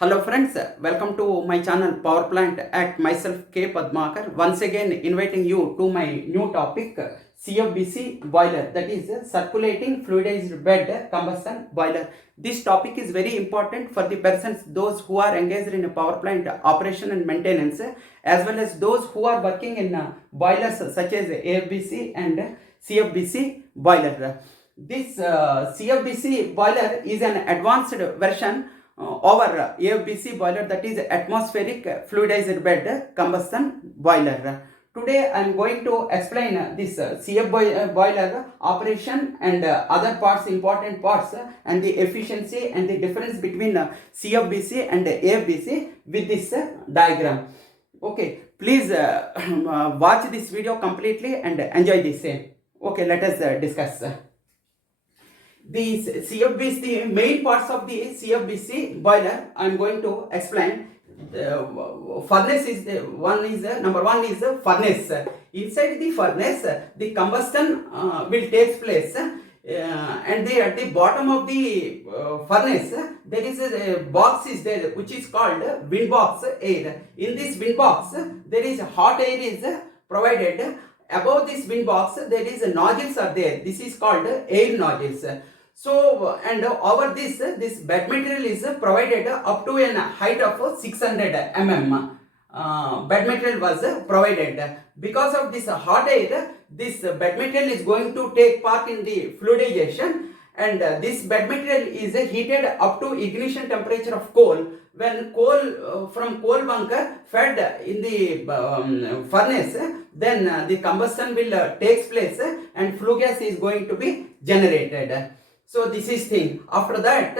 Hello friends, welcome to my channel Power Plant at myself K. Padmakar. Once again inviting you to my new topic CFBC boiler, that is circulating fluidized bed combustion boiler. This topic is very important for the persons those who are engaged in power plant operation and maintenance, as well as those who are working in boilers such as AFBC and CFBC boiler. This CFBC boiler is an advanced version over AFBC boiler, that is atmospheric fluidized bed combustion boiler. Today I am going to explain this boiler operation and other parts, important parts, and the efficiency and the difference between CFBC and AFBC with this diagram. Okay, please watch this video completely and enjoy this. Okay, let us discuss. The CFBC, main parts of the CFBC boiler I am going to explain. The furnace is number one is the furnace. Inside the furnace, the combustion will take place, and at the bottom of the furnace there is a box is there which is called wind box air. In this wind box there is hot air is provided. Above this wind box there is nozzles are there. This is called air nozzles. So, and over this bed material is provided up to a height of 600 mm. Bed material was provided. Because of this hot air, this bed material is going to take part in the fluidization, and this bed material is heated up to ignition temperature of coal. When coal from coal bunker fed in the furnace, then the combustion will takes place and flue gas is going to be generated. So this is thing. After that,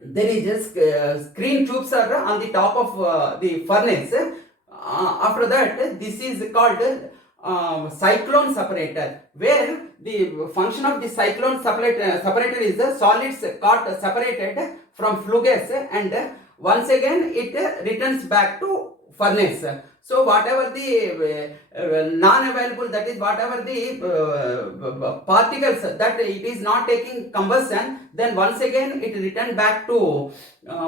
there is a screen tubes are on the top of the furnace. After that, this is called cyclone separator, where the function of the cyclone separator is the solids got separated from flue gas, and once again it returns back to furnace. So whatever the non-available, that is whatever the particles that it is not taking combustion, then once again it return back to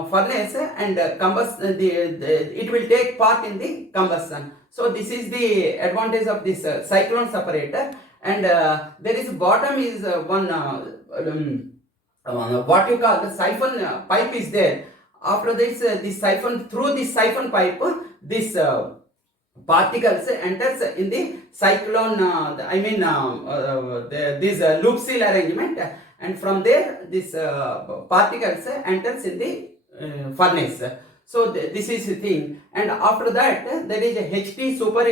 furnace and it will take part in the combustion. So this is the advantage of this cyclone separator. And there is bottom is one what you call the siphon pipe is there. After this, this siphon, through this siphon pipe, this particles enters in the cyclone, this loop seal arrangement, and from there this particles enters in the furnace. So this is the thing. And after that there is a HT super,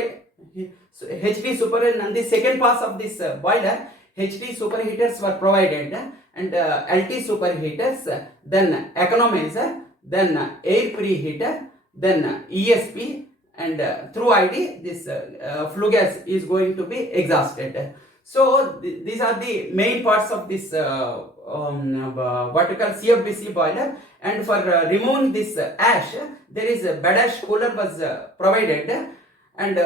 and the second pass of this boiler, HT superheaters were provided, and LT superheaters, then economizer, then air preheater, then ESP, and through ID this flue gas is going to be exhausted. So these are the main parts of this what we call CFBC boiler. And for removing this ash, there is a Badash cooler was provided, and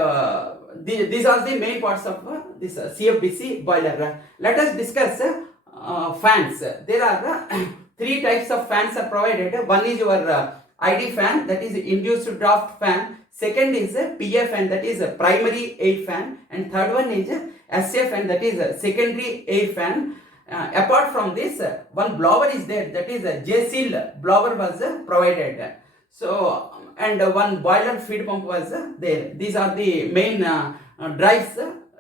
these are the main parts of this CFBC boiler. Let us discuss fans. There are three types of fans are provided. One is your ID fan, that is induced draft fan. Second is PF fan, that is a primary air fan. And third one is SA fan, that is a secondary air fan. Apart from this, one blower is there, that is a J-seal blower was provided. So, and one boiler feed pump was there. These are the main drives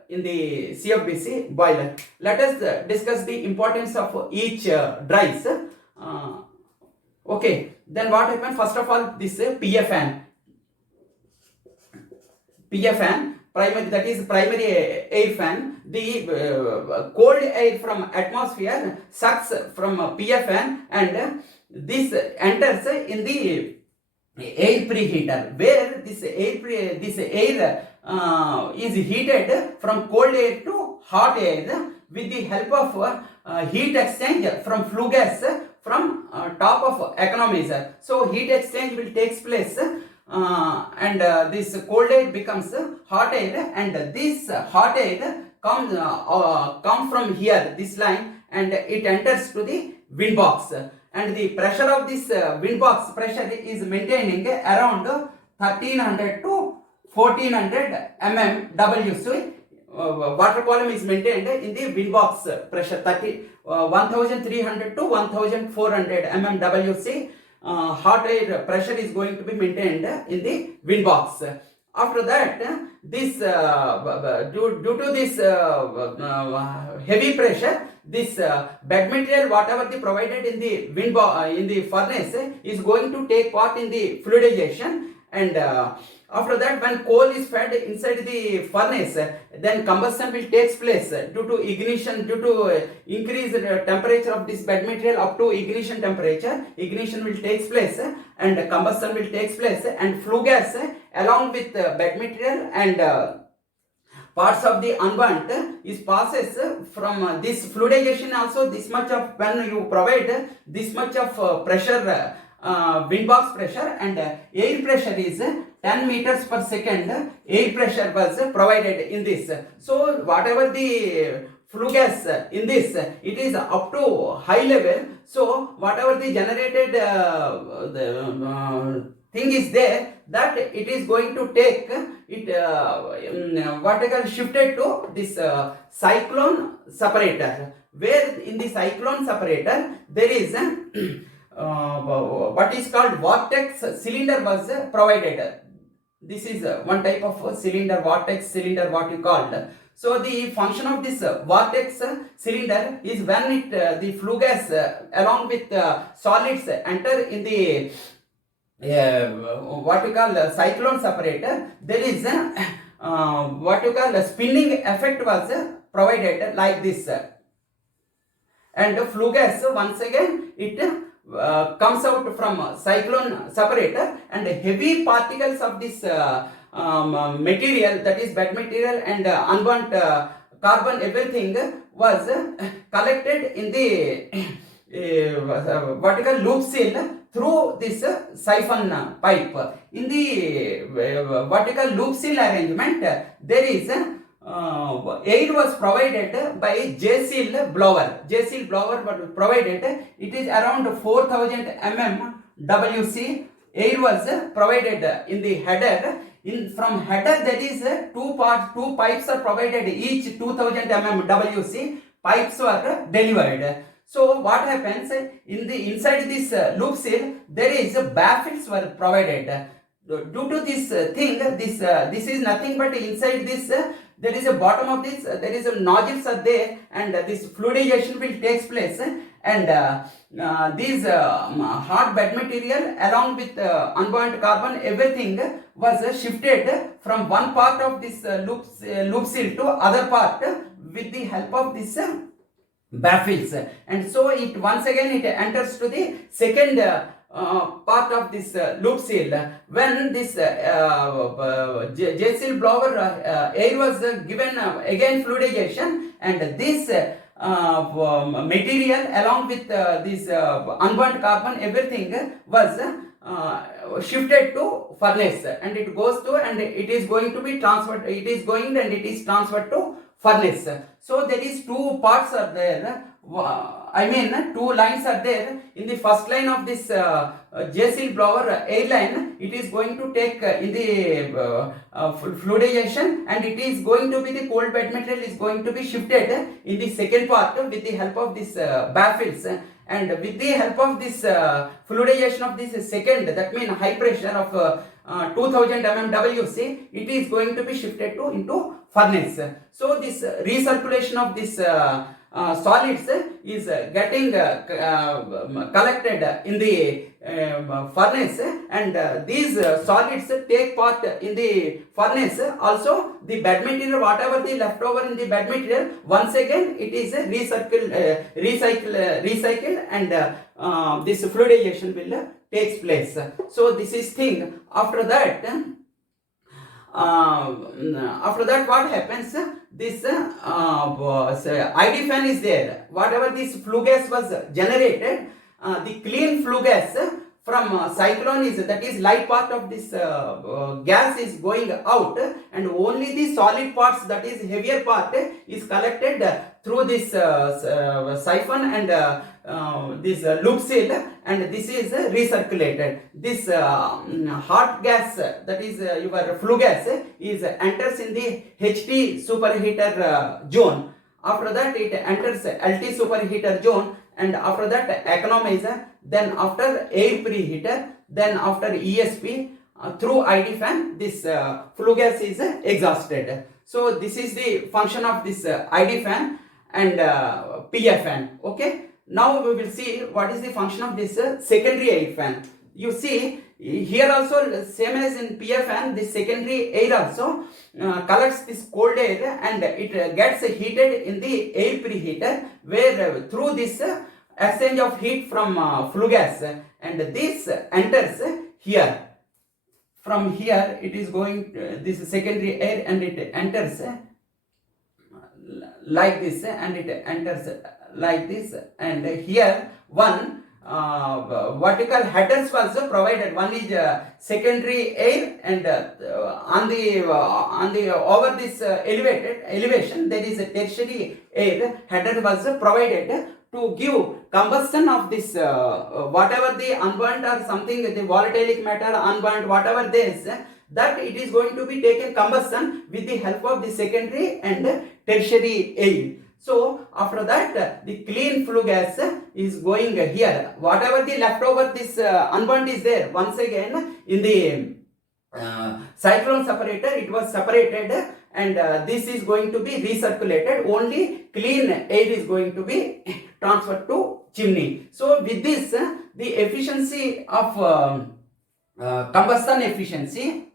in the CFBC boiler. Let us discuss the importance of each drives. Okay, then what happened? First of all, this PF fan. PF fan, primary, that is primary air fan. The cold air from atmosphere sucks from PF fan, and this enters in the air preheater, where this air is heated from cold air to hot air with the help of heat exchange from flue gas from top of economizer. So heat exchange will take place, and this cold air becomes hot air, and this hot air come from here, this line, and it enters to the wind box. and the pressure of this wind box pressure is maintaining around 1300 to 1400 mmWc. Water column is maintained in the wind box pressure 1300 to 1400 mmWc. Hot air pressure is going to be maintained in the wind box. After that, this due to this heavy pressure, this bed material whatever they provided in the in the furnace is going to take part in the fluidization, and after that, when coal is fed inside the furnace, then combustion will take place due to ignition, due to increased temperature of this bed material up to ignition temperature. Ignition will take place and combustion will take place, and flue gas along with bed material and parts of the unburnt is passes from this fluidization also. This much of, when you provide this much of pressure, wind box pressure, and air pressure is 10 meters per second air pressure was provided in this. So whatever the flue gas in this, it is up to high level. So whatever the generated thing is there, that it is going to take it what I call shifted to this cyclone separator, where in the cyclone separator there is what is called vortex cylinder was provided. This is one type of cylinder, vortex cylinder what you called. So the function of this vortex cylinder is when it the flue gas along with solids enter in the what you call cyclone separator, there is what you call spinning effect was provided like this, and flue gas once again it comes out from cyclone separator, and heavy particles of this material, that is bed material and unburnt carbon, everything was collected in the vertical loop seal through this siphon pipe. In the vertical loop seal arrangement, there is air was provided by J-seal blower. J-seal blower was provided. It is around 4000 mmWc. Air was provided in the header. From header there is two pipes are provided, each 2000 mmWc. Pipes were delivered. So what happens inside this loop seal, there is baffles were provided. Due to this thing, this is nothing but inside this there is a bottom of this, there is a nozzles are there, and this fluidization will take place, and these hard bed material along with unburnt carbon, everything was shifted from one part of this loop seal to other part with the help of this baffles, and so it once again it enters to the second part of this loop seal. When this J-seal blower air was given again fluidization, and this material along with this unburnt carbon, everything was shifted to furnace, and it goes to, and it is going to be transferred, it is going and it is transferred to furnace. So there is two parts are there, I mean two lines are there. In the first line of this J-seal blower air line, it is going to take in the fluidization, and it is going to be the cold bed material is going to be shifted in the second part with the help of this baffles, and with the help of this fluidization of this second, that means high pressure of 2000 mmWc, it is going to be shifted to into furnace. So this recirculation of this solids is getting collected in the furnace, and these solids take part in the furnace. Also the bed material, whatever the leftover in the bed material, once again it is recycled, and this fluidization will takes place. So this is thing. After that what happens, this ID fan is there. Whatever this flue gas was generated, the clean flue gas from cyclone is, that is light part of this gas is going out, and only the solid parts, that is heavier part, is collected through this siphon, and this loop seal, and this is recirculated. This hot gas, that is your flue gas, is enters in the HT superheater zone. After that it enters LT superheater zone, and after that economizer, then after air preheater, then after ESP, through ID fan this flue gas is exhausted. So this is the function of this ID fan and PF fan. Okay, now we will see what is the function of this secondary air fan. You see here also, same as in PF fan, this secondary air also collects this cold air and it gets heated in the air preheater, where through this exchange of heat from flue gas, and this enters here. From here it is going this secondary air, and it enters like this, and it enters like this, and here one vertical headers was provided. One is secondary air, and on the over this elevation there is a tertiary air header was provided to give combustion of this whatever the unburnt or something, the volatile matter unburnt, whatever this, that it is going to be taken combustion with the help of the secondary and tertiary air. So after that the clean flue gas is going here. Whatever the leftover this unburnt is there, once again in the cyclone separator it was separated, and this is going to be recirculated. Only clean air is going to be transferred to chimney. So with this the efficiency of combustion efficiency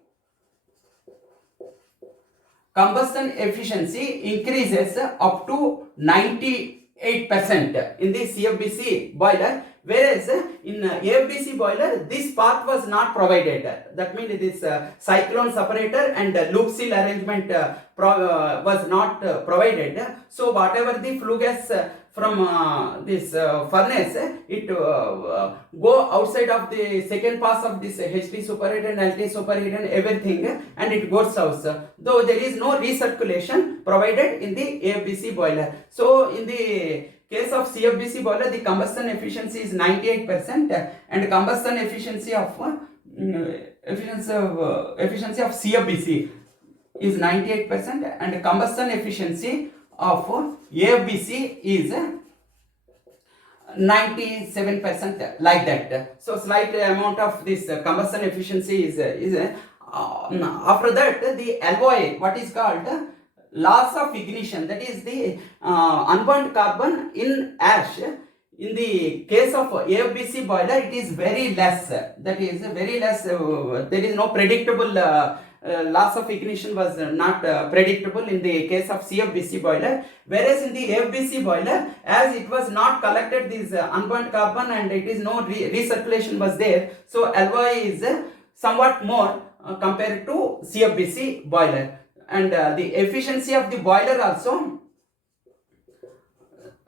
increases up to 98% in the CFBC boiler, whereas in AFBC boiler this part was not provided. That means this cyclone separator and loop seal arrangement was not provided. So whatever the flue gas from this furnace, it go outside of the second pass of this HT superheater and LT superheater and everything, and it goes out, though there is no recirculation provided in the AFBC boiler. So in the case of CFBC boiler, the combustion efficiency is 98%, and combustion efficiency of CFBC is 98%, and combustion efficiency of AFBC is 97%, like that. So slight amount of this combustion efficiency is after that the LOI, what is called loss of ignition, that is the unburnt carbon in ash. In the case of AFBC boiler it is very less, that is very less, there is no predictable loss of ignition was not predictable in the case of CFBC boiler, whereas in the AFBC boiler, as it was not collected this unburnt carbon and it is no recirculation was there, so LOI is somewhat more compared to CFBC boiler. And the efficiency of the boiler also,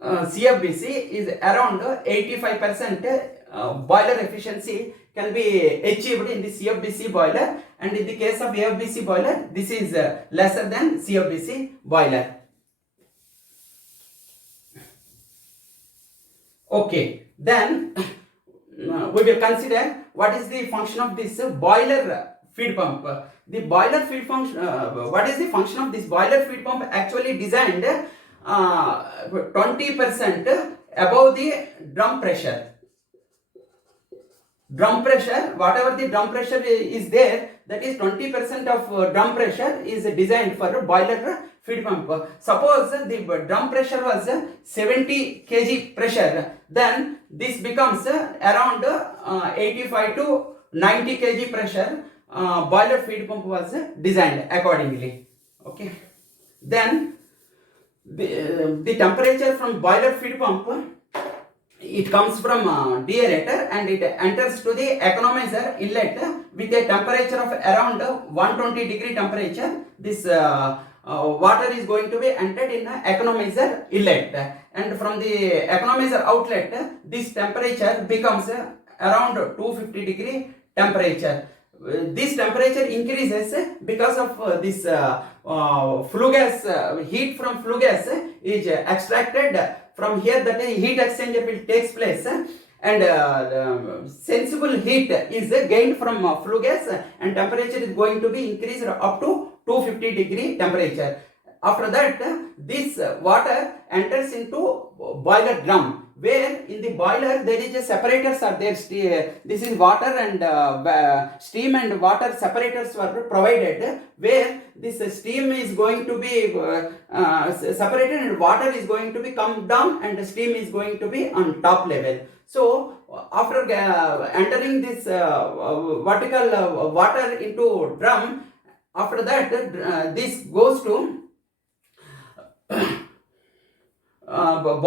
CFBC is around 85%. Boiler efficiency can be achieved in the CFBC boiler, and in the case of AFBC boiler this is lesser than CFBC boiler. Okay, then we will consider what is the function of this boiler feed pump. The boiler feed function, what is the function of this boiler feed pump? Actually designed 20% above the drum pressure. Drum pressure, whatever the drum pressure is there, that is 20% of drum pressure is designed for a boiler feed pump. Suppose the drum pressure was 70 kg pressure, then this becomes around 85 to 90 kg pressure. Boiler feed pump was designed accordingly. Okay, then the temperature from boiler feed pump, it comes from deaerator and it enters to the economizer inlet with a temperature of around 120 degree temperature. This water is going to be entered in economizer inlet, and from the economizer outlet this temperature becomes around 250 degree temperature. This temperature increases because of this flue gas, heat from flue gas is extracted from here that heat exchanger will takes place, and sensible heat is gained from flue gas, and temperature is going to be increased up to 250 degree temperature. After that, this water enters into boiler drum, where in the boiler there is a separators are there. This is water and steam and water separators were provided, where this steam is going to be separated and water is going to be come down and steam is going to be on top level. So after entering this vertical water into drum, after that this goes to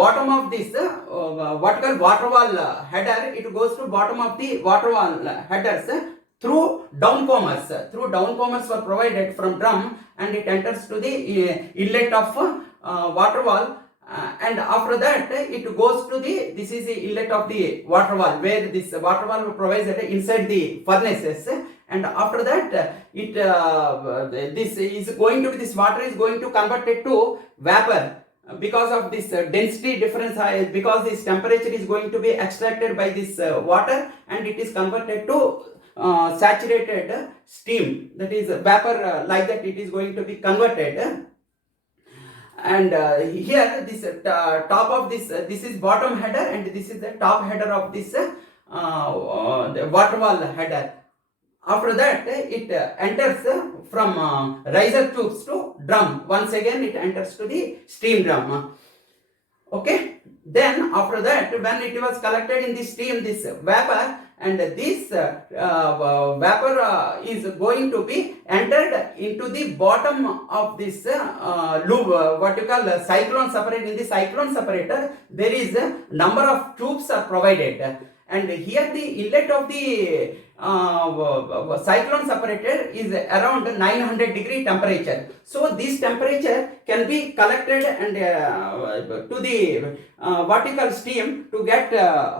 bottom of this vertical water wall header. It goes to bottom of the water wall headers through downcombers. Through downcombers were provided from drum, and it enters to the inlet of water wall. And after that it goes to the, this is the inlet of the water wall, where this water wall provides inside the furnaces. And after that it this is going to be, this water is going to convert it to vapor, because of this density difference, because this temperature is going to be extracted by this water, and it is converted to saturated steam, that is vapor, like that it is going to be converted. And here this top of this, this is bottom header, and this is the top header of this the water wall header. After that it enters from riser tubes to drum. Once again it enters to the steam drum. Okay, then after that, when it was collected in the steam, this vapor, and this vapor is going to be entered into the bottom of this loop, what you call cyclone separator. In the cyclone separator there is a number of tubes are provided, and here the inlet of the cyclone separator is around 900 degree temperature. So this temperature can be collected and to the vertical steam to get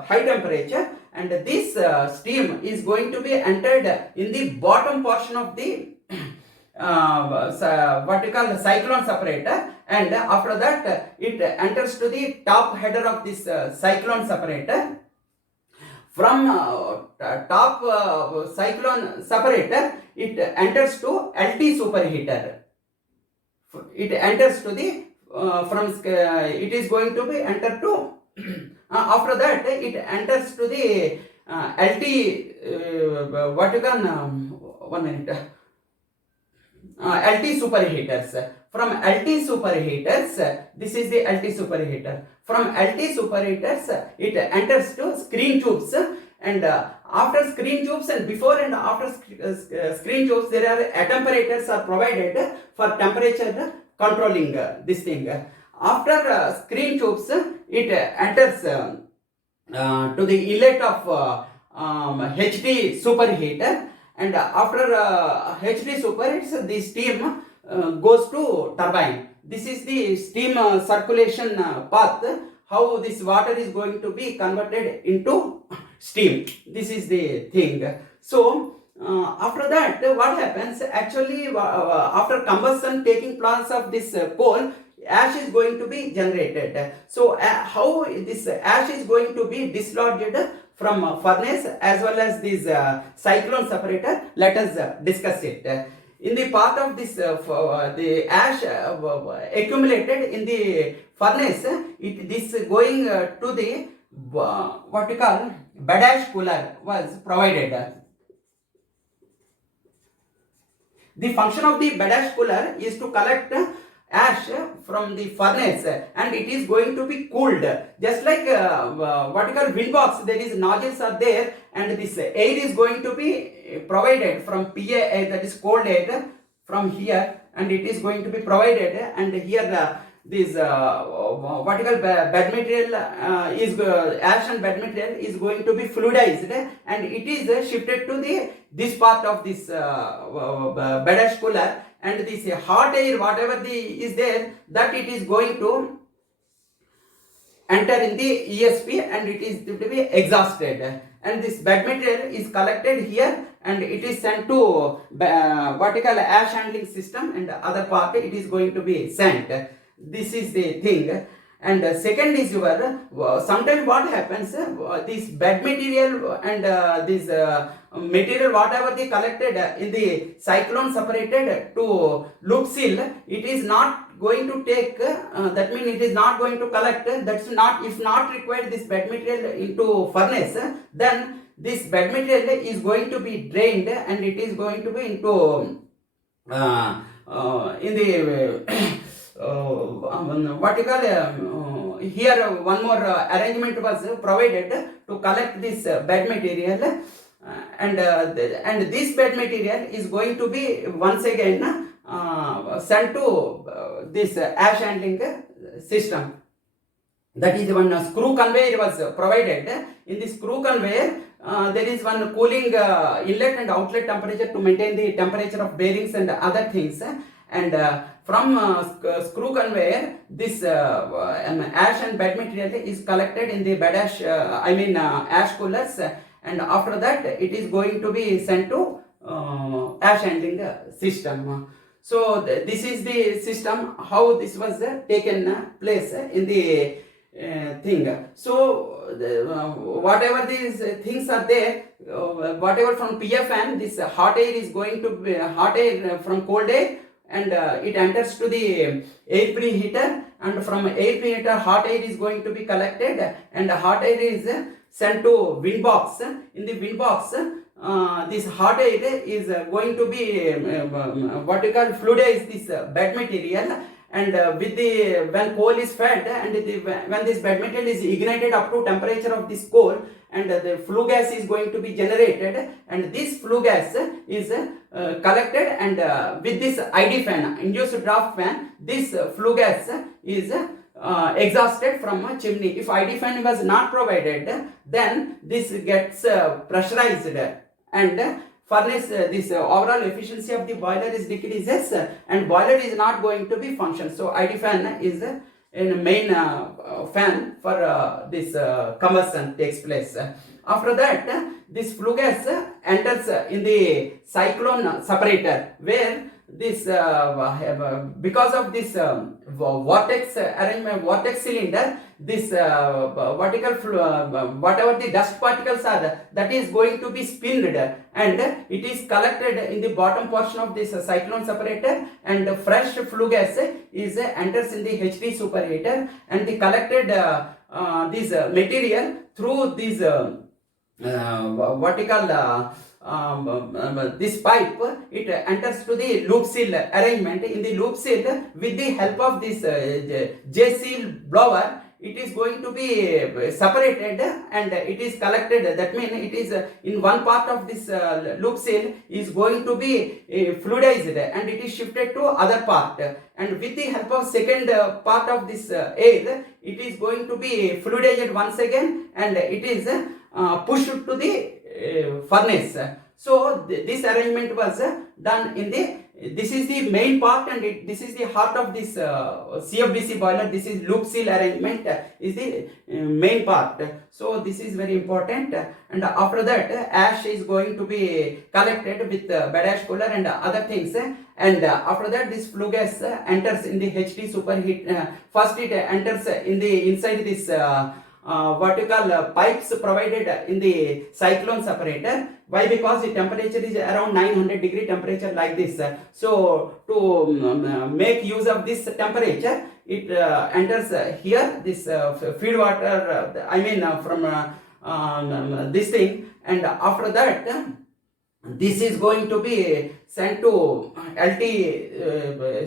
high temperature, and this steam is going to be entered in the bottom portion of the vertical cyclone separator, and after that it enters to the top header of this cyclone separator. From top cyclone separator, it enters to LT superheater. It enters to the it is going to be entered to after that it enters to the LT what you can 1 minute LT superheaters. From LT superheaters, this is the LT superheater. From LT superheaters, it enters to screen tubes, and after screen tubes and before and after screen tubes, there are temperatures are provided for temperature controlling this thing. After screen tubes, it enters to the inlet of HT superheater, and after HT superheats, the steam goes to turbine. This is the steam circulation path, how this water is going to be converted into steam. This is the thing. So after that, what happens actually, after combustion taking place of this coal, ash is going to be generated. So how this ash is going to be dislodged from furnace as well as this cyclone separator, let us discuss it. In the part of this the ash accumulated in the furnace, this going to the what we call Badash cooler was provided. The function of the Badash cooler is to collect ash from the furnace, and it is going to be cooled. Just like what you call wind box, there is nozzles are there, and this air is going to be provided from PA air, that is cold air from here, and it is going to be provided, and here this what you call bed material is ash and bed material is going to be fluidized, and it is shifted to the this part of this Badash cooler, and this hot air whatever is there, that it is going to enter in the ESP, and it is to be exhausted, and this bed material is collected here, and it is sent to vertical ash handling system, and the other part it is going to be sent. This is the thing. And second is your sometimes what happens, this bed material and this material whatever they collected in the cyclone separated to loop seal, it is not going to take, that means it is not going to collect, that's not, if not required this bed material into furnace, then this bed material is going to be drained and it is going to be into in the what you call, here one more arrangement was provided to collect this bed material, and this bed material is going to be once again sent to this ash handling system. That is one screw conveyor was provided. In this screw conveyor, there is one cooling inlet and outlet temperature to maintain the temperature of bearings and other things. And from screw conveyor, this ash and bed material is collected in the Badash, ash coolers, and after that it is going to be sent to ash handling system. So this is the system how this was taken place in the thing. So whatever these things are there, whatever from PFN, this hot air is going to be hot air from cold air, and it enters to the air preheater, and from air preheater hot air is going to be collected, and hot air is sent to wind box. In the wind box, this hot air is going to be what you call fluidize this bed material, and with the when coal is fed and when this bed material is ignited up to temperature of this coal, and the flue gas is going to be generated, and this flue gas is collected, and with this ID fan, induced draft fan, this flue gas is exhausted from a chimney. If ID fan was not provided, then this gets pressurized, and furnace, this overall efficiency of the boiler is decreases, and boiler is not going to be function. So ID fan is a main fan for this combustion takes place. After that, this flue gas enters in the cyclone separator, where this because of this vortex arrangement, vortex cylinder, this vertical whatever the dust particles are, that is going to be spinned, and it is collected in the bottom portion of this cyclone separator, and fresh flue gas is enters in the HT superheater, and the collected this material through this vertical this pipe, it enters to the loop seal arrangement. In the loop seal, with the help of this J seal blower, it is going to be separated and it is collected. That means it is in one part of this loop seal is going to be fluidized, and it is shifted to other part, and with the help of second part of this air, it is going to be fluidized once again, and it is pushed to the furnace. So this arrangement was done in the, this is the main part, and this is the heart of this CFBC boiler. This is loop seal arrangement is the main part. So this is very important, and after that ash is going to be collected with Badash cooler and other things, and after that this flue gas enters in the HT superheat. First it enters in the inside this vertical pipes provided in the cyclone separator. Why? Because the temperature is around 900 degree temperature like this. So to make use of this temperature, it enters here this feed water, from this thing, and after that this is going to be sent to LT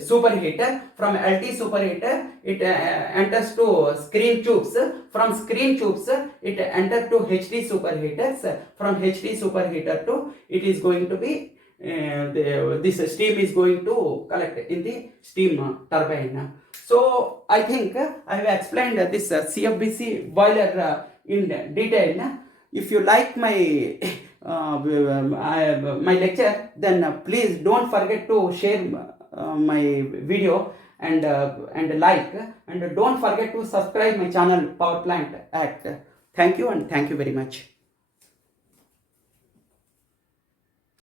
superheater. From LT superheater, it enters to screen tubes. From screen tubes, it enters to HT superheaters. From HT superheater to, it is going to be this steam is going to collect in the steam turbine. So I think I have explained this CFBC boiler in detail. If you like my my lecture, then please don't forget to share my video and like, and don't forget to subscribe my channel Power Plant Act. Thank you, and thank you very much.